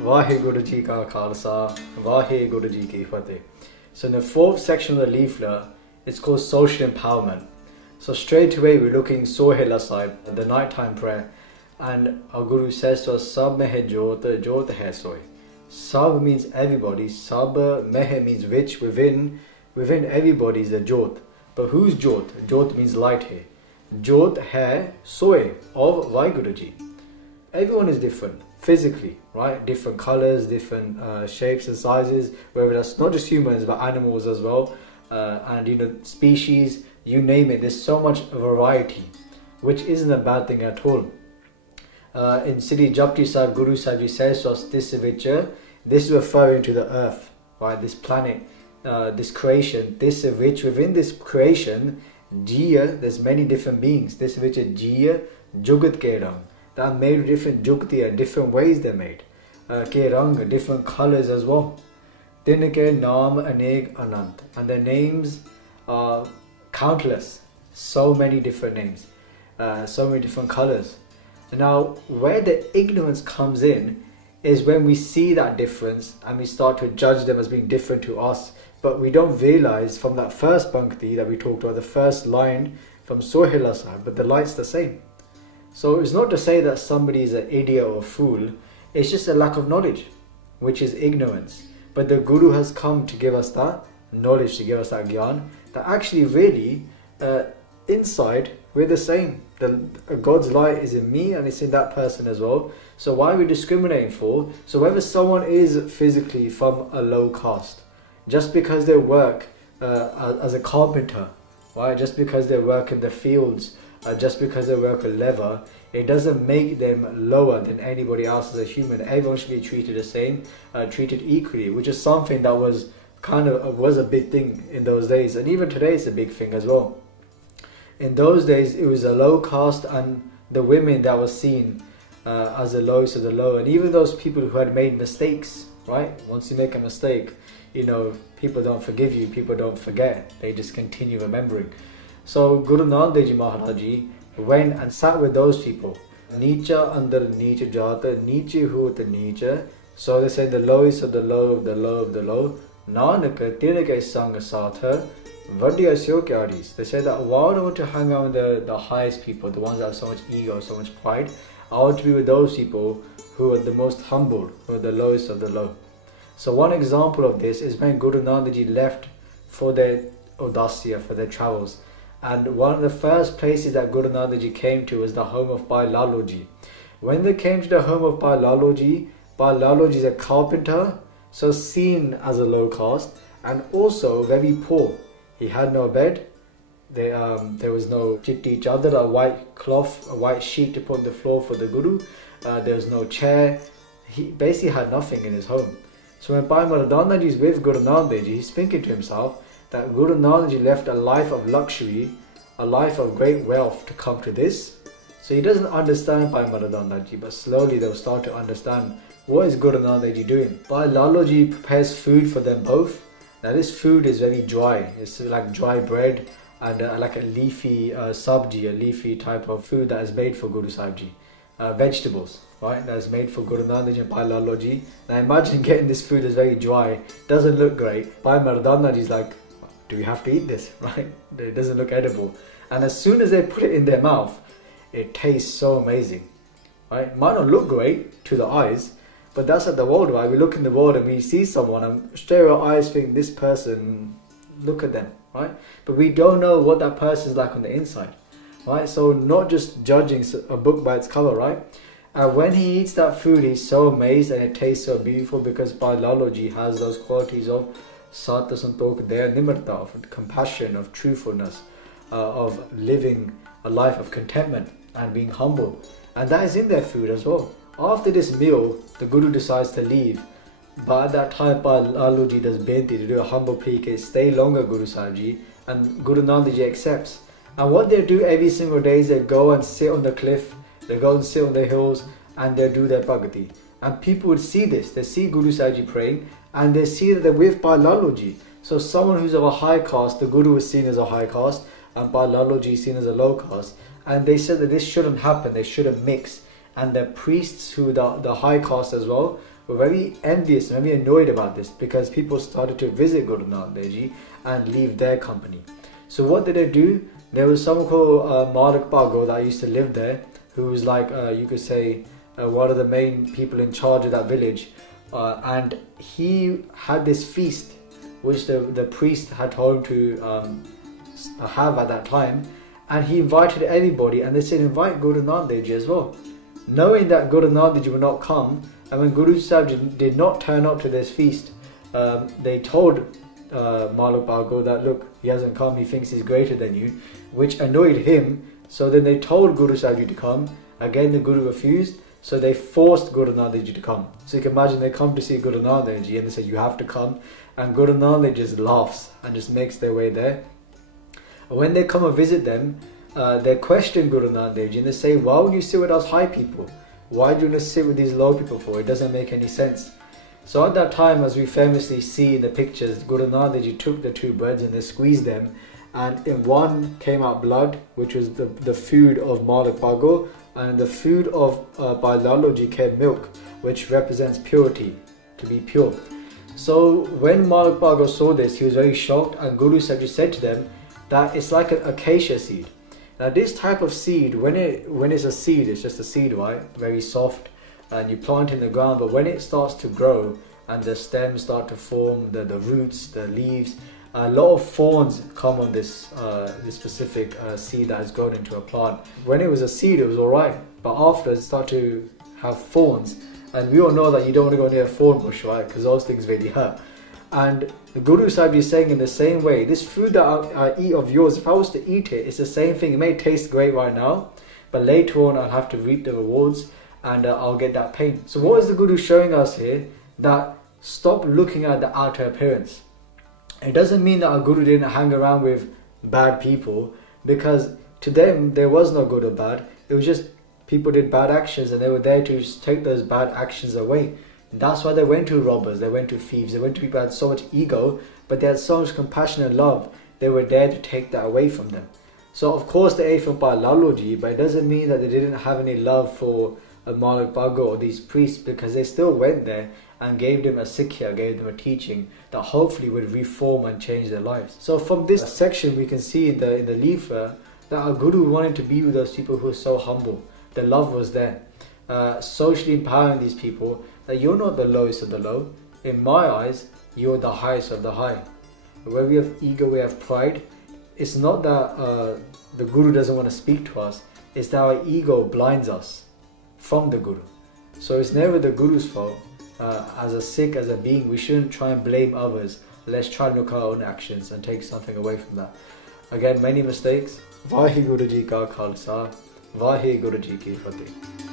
Vaheguru Ji Ka Khalsa, Vaheguru Ji Ki Fateh. So in the fourth section of the leaflet, it's called social empowerment. So straight away we're looking Sohela side, the nighttime prayer, and our Guru says to us, Sab mehe jot, jot hai soy. Sab means everybody, Sab mehe means which, within everybody is the jot. But who's jot? Jot means light here. Jot hai soy, of Vaheguru Ji. Everyone is different, physically, right? Different colors, different shapes and sizes, whether that's not just humans, but animals as well. And species, you name it, there's so much variety, which isn't a bad thing at all. In Siddhi Japji Sahib, Guru Sahib Ji says to us, this is referring to the earth, right? This planet, this creation, this which within this creation, Jiya, there's many different beings. This which is Jiya, Jugat Ke Rang, that are made of different Jugtiya, different ways they're made. Ke Rang, different colors as well. Dinake Naam Aneg Anant, and their names are countless, so many different names, so many different colors. Now, where the ignorance comes in is when we see that difference and we start to judge them as being different to us, but we don't realize from that first Bhankti that we talked about, the first line from Sohela Sahib, but the light's the same. So it's not to say that somebody is an idiot or a fool, it's just a lack of knowledge, which is ignorance. But the Guru has come to give us that knowledge, to give us that gyan, that actually really, inside, we're the same. God's light is in me and it's in that person as well. So why are we discriminating for? So whether someone is physically from a low caste, just because they work as a carpenter, right? Just because they work in the fields, just because they work with leather, it doesn't make them lower than anybody else as a human. Everyone should be treated the same, treated equally, which is something that was a big thing in those days, and even today it's a big thing as well. In those days it was a low caste, and the women that was seen as the lowest of the low, and even those people who had made mistakes, right? Once you make a mistake, people don't forgive you, people don't forget, they just continue remembering. So Guru Nanak Dev Ji Maharaj Ji went and sat with those people. Nicha andar nicha jata, niche hoot nicha. So they said the lowest of the low of the low of the low. Nanak tirake sang satha, vadya syo kyaris. They said that why do I want to hang out with the highest people, the ones that have so much ego, so much pride? I want to be with those people who are the most humble, who are the lowest of the low. So one example of this is when Guru Nanak Dev Ji left for their Udasya, for their travels. And one of the first places that Guru Nanak Dev Ji came to was the home of Bhai Lalo Ji. When they came to the home of Bhai Lalo Ji is a carpenter, so seen as a low caste, and also very poor. He had no bed, there was no chitti chadar, a white cloth, a white sheet to put on the floor for the Guru, there was no chair. He basically had nothing in his home. So when Bhai Maradana Ji is with Guru Nanak Dev Ji, he's thinking to himself that Guru Nanak Ji left a life of luxury, a life of great wealth to come to this. So he doesn't understand Bhai Maradana Ji, but slowly they'll start to understand what is Guru Nanak Dev Ji doing. Bhai Lalo Ji prepares food for them both. Now this food is very dry, it's like dry bread and like a leafy sabji, a leafy type of food that is made for Guru Sahib Ji. Vegetables, right, that is made for Guru Nanak Dev Ji and Bhai Lalo Ji. Now imagine getting this food that's very dry, doesn't look great. Bhai Maradana Ji is like, do we have to eat this, right? It doesn't look edible. And as soon as they put it in their mouth, it tastes so amazing, right? It might not look great to the eyes, but that's at the world, right? We look in the world and we see someone and straight our eyes think, this person, look at them, right? But we don't know what that person is like on the inside, right? So not just judging a book by its cover, right? When he eats that food, he's so amazed and it tastes so beautiful because Bhai Lalo Ji has those qualities of Sata Santok, their nimarta, of compassion, of truthfulness, of living a life of contentment and being humble. And that is in their food as well. After this meal, the Guru decides to leave. But at that time, Bhai Lalo Ji does benti, to do a humble plea, stay longer Guru Sahib Ji. And Guru Nanak Dev Ji accepts. And what they do every single day is they go and sit on the cliff, they go and sit on the hills, and they do their bhakti. And people would see this, they see Guru Sahib Ji praying, and they see that they're with Bhai Lalo Ji. So someone who's of a high caste, the Guru was seen as a high caste, and Bhai Lalo Ji is seen as a low caste. And they said that this shouldn't happen, they shouldn't mix. And the priests who the high caste as well were very envious and very annoyed about this, because people started to visit Guru Nanak Dev Ji and leave their company. So what did they do? There was someone called Nanak Bhaigur that used to live there, who was like, you could say, one of the main people in charge of that village. And he had this feast, which the priest had told him to have at that time. And he invited everybody, and they said, invite Guru Nanak Dev Ji as well. Knowing that Guru Nanak Dev Ji would not come, and when Guru Sahib did not turn up to this feast, they told Nanak Bhaigur that, look, he hasn't come, he thinks he's greater than you, which annoyed him. So then they told Guru Sahib to come. Again, the Guru refused, so they forced Guru Nanak Dev Ji to come. So you can imagine they come to see Guru Nanak Dev Ji and they say, you have to come. And Guru Nanak Dev Ji just laughs and just makes their way there. When they come and visit them, they question Guru Nanak Dev Ji and they say, why would you sit with us high people? Why do you not sit with these low people for? It doesn't make any sense. So at that time, as we famously see in the pictures, Guru Nanak Dev Ji took the two breads and they squeezed them, and in one came out blood, which was the food of Nanak Bhaigur, and the food of Bhai Lalo Ji came milk, which represents purity, to be pure. So when Nanak Bhaigur saw this, he was very shocked, and Guru Sahib said to them that it's like an acacia seed. Now this type of seed, when it's a seed, it's just a seed, right? Very soft, and you plant in the ground, but when it starts to grow and the stems start to form, the roots, the leaves, a lot of thorns come on this specific seed that has grown into a plant. When it was a seed, it was alright, but after it started to have thorns, and we all know that you don't want to go near a thorn bush, right? Because those things really hurt. And the Guru Sahib is saying in the same way, this food that I eat of yours, if I was to eat it, it's the same thing. It may taste great right now, but later on I'll have to reap the rewards, and I'll get that pain. So what is the Guru showing us here? That stop looking at the outer appearance. It doesn't mean that our Guru didn't hang around with bad people, because to them there was no good or bad. It was just people did bad actions and they were there to take those bad actions away. That's why they went to robbers, they went to thieves, they went to people who had so much ego, but they had so much compassion and love. They were there to take that away from them. So of course they ate from Bhai Lalo Ji, but it doesn't mean that they didn't have any love for Nanak Bhaigur or these priests, because they still went there and gave them a Sikhya, gave them a teaching that hopefully would reform and change their lives. So from this section we can see in the leaflet that our Guru wanted to be with those people who are so humble. The love was there. Socially empowering these people, that you're not the lowest of the low. In my eyes, you're the highest of the high. Where we have ego, we have pride. It's not that the Guru doesn't want to speak to us, it's that our ego blinds us from the Guru. So it's never the Guru's fault. As a Sikh, as a being, we shouldn't try and blame others. Let's try and look at our own actions and take something away from that. Again, many mistakes. Vaheguru Ji Ka Khalsa, Vaheguru Ji Ki Fateh.